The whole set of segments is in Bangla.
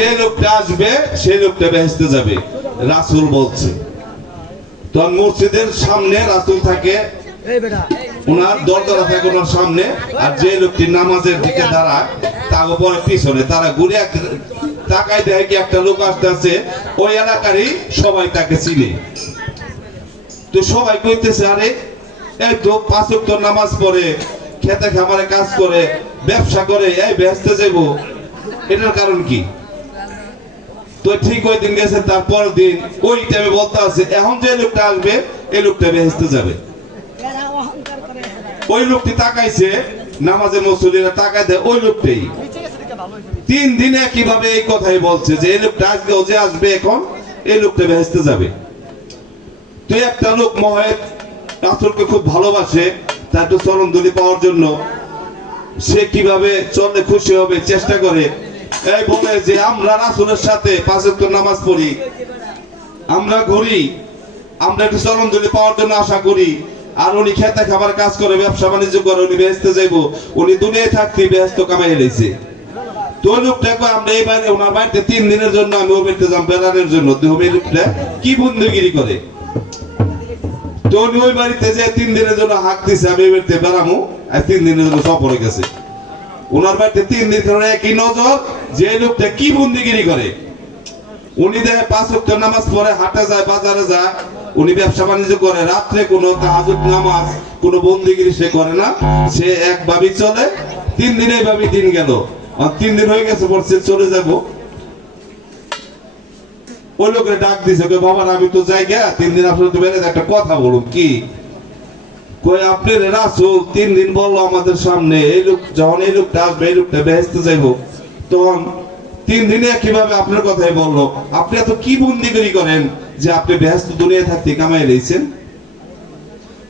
যে লোকটা আসবে সেই লোকটা বেহেশতে যাবে, রাসূল বলছে। তখন মসজিদের সামনে রাসূল থাকে, ওনার দরজা থাকে ওনার সামনে, আর যে লোকটি নামাজের দিকে দাঁড়ায় তার উপরে পিছনে, তারা ঘুরে তাকায় দেখে কি একটা লোক আসতেছে, ওই এলাকারই সবাই তাকে চিনে। তো সবাই কইতেছে, আরে এই তো 5 ওয়াক্ত নামাজ পড়ে, খেতে খামারে কাজ করে, ব্যবসা করে, এই বেহেশতে যাইবো, এটার কারণ কি? তো ঠিক ওই দিন গেছে, তারপর দিন ওই টাইমে বলতে আছে, এখন যে লোকটা আসবে এই লোকটা বেহেশতে যাবে। ওই লোকটি তাকাইছে, নামাজের মুসল্লিরা তাকায় দেয় ওই লোকটাই। 3 দিনে কিভাবে এই কথাই বলছে যে এই লোকটা আজকে যে আসবে এখন এই লোকটা বেহেশতে যাবে। তো একটা লোক মহেদ রাসূলকে খুব ভালোবাসে, তার একটু চরণধুলি পাওয়ার জন্য সে কিভাবে চললে খুশি হবে চেষ্টা করে। এই বলে যে আমরা রাসূলের সাথে 5 ওয়াক্ত নামাজ পড়ি, আমরা ঘুরি, আমরা একটু চরণধুলি পাওয়ার জন্য আশা করি, আর উনি খেতে খাবার কাজ করে, ব্যবসা বাণিজ্য করে, উনি বেহেশতে যাইবো, উনি দুনিয়ায় থাকতে বেহেশত কামাই এনেছে। তো লোকটা কয় আমরা এই বাড়ি ওনার বাড়িতে 3 দিনের জন্য আমি ওই বাড়িতে যাম বেড়ানোর জন্য। ওই লোকটা কি বন্ধুগিরি করে, তো উনি ওই বাড়িতে যে 3 দিনের জন্য হাঁক দিছে আমি এই বাড়িতে বেড়ামো, আর 3 দিনের জন্য সফরে গেছে। ওনার বাড়িতে 3 দিন ধরে একই নজর যে লোকটা কি বন্ধুগিরি করে। উনি দেখে 5 ওয়াক্ত নামাজ পড়ে, হাটে যায়, বাজারে যায়, উনি ব্যবসা বাণিজ্য করে, রাত্রে কোনো তাহাজ্জুদ নামাজ কোনো বন্দিগিরি সে করে না, সে একভাবেই চলে। 3 দিন এইভাবেই দিন গেল, 3 দিন হয়ে গেছে, বলছে চলে যাব। ওই লোকের ডাক দিছে, বাবা আমি তো যাই গা, 3 দিন আপনার তো বেড়ে একটা কথা বলুন। কি কই? আপনি রাসূল 3 দিন বললো আমাদের সামনে এই লোক যখন এই লোকটা আসবে এই লোকটা বেহেশতে যাইবো, তখন 3 দিনে কিভাবে আপনার কথাই বললো? আপনি এত কি বন্দিগিরি করেন যে আপনি বেহেশত দুনিয়ায় থাকতে কামাই লইছেন?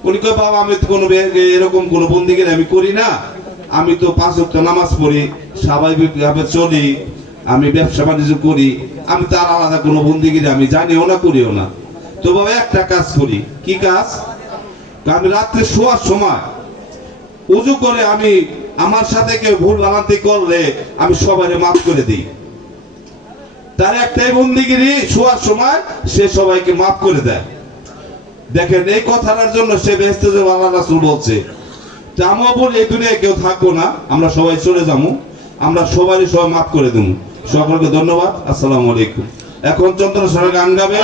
উনি কয় বাবা আমি তো কোনো এরকম কোনো বন্দিগিরি আমি করি না, আমি তো 5 ওয়াক্ত নামাজ পড়ি, স্বাভাবিকভাবে চলি, আমি ব্যবসা বাণিজ্য করি, আমি তার আলাদা কোনো বন্দিগিরি আমি জানিও না, করিও না। তো বাবা একটা কাজ করি। কি কাজ? আমি রাত্রে শোয়ার সময় উযু করে আমি আমার সাথে কেউ ভুল ভ্রান্তি করলে আমি সবাইকে মাফ করে দিই। তার একটাই বন্দিগিরি, শোয়ার সময় সে সবাইকে মাফ করে দেয়। দেখেন এই কথাটার জন্য সে বেহেশতে যাবে, আল্লাহ রাসূল বলছে। তো আমিও বলি এই দুনিয়ায় কেউ থাকবো না, আমরা সবাই চলে যাবো, আমরা সবাই মাফ করে দেবো। সকলকে ধন্যবাদ, আসসালামু আলাইকুম। এখন চন্দ্রশেখর গান গাবে।